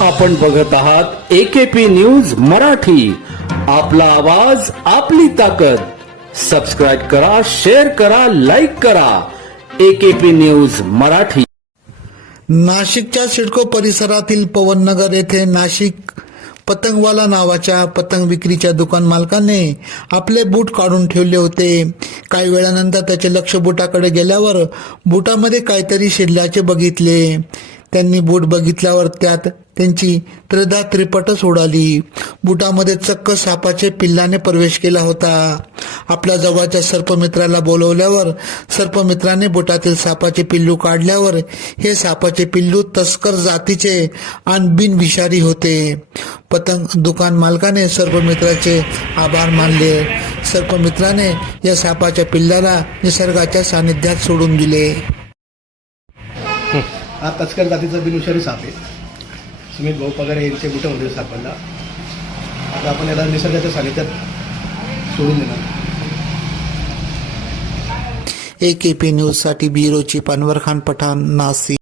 आपण बघत आहात एकेपी न्यूज मराठी. आपला आवाज आपली ताकद. सबस्क्राईब करा शेअर करा लाईक करा. AKP news Marathi. नाशिकच्या सिडको परिसरातील पवननगर येथे नाशिक पतंगवाला नावाच्या पतंग विक्रीच्या दुकान मालकाने आपले बूट काढून ठेवले होते. काही वेळानंतर त्याचे लक्ष बुटाकडे गेल्यावर बुटामध्ये काहीतरी शिरल्याचे बघितले. त्यांनी बूट बघितल्यावर त्यात त्यांची त्रिदा त्रिपटच उडाली बुटामध्ये चक्क सापाचे पिल्लाने प्रवेश केला होता. आपल्या जवळच्या सर्पमित्राला बोलवल्यावर सर्पमित्राने बुटातील सापाचे पिल्लू काढल्यावर हे सापाचे पिल्लू तस्कर जातीचे आणि बिनविषारी होते. पतंग दुकान मालकाने सर्पमित्राचे आभार मानले. सर्पमित्राने या सापाच्या पिल्लाला निसर्गाच्या सानिध्यात सोडून दिले. हा तस्कर जातीचा बिनविषारी साप आहे. सुमित भाऊ पगारे यांचे बुटामध्ये सापडला. आता आपण याला निसर्गाच्या सानिध्यात सोडून देणार. ए के पी न्यूजसाठी ब्युरोची पानवर खान पठाण नाशिक.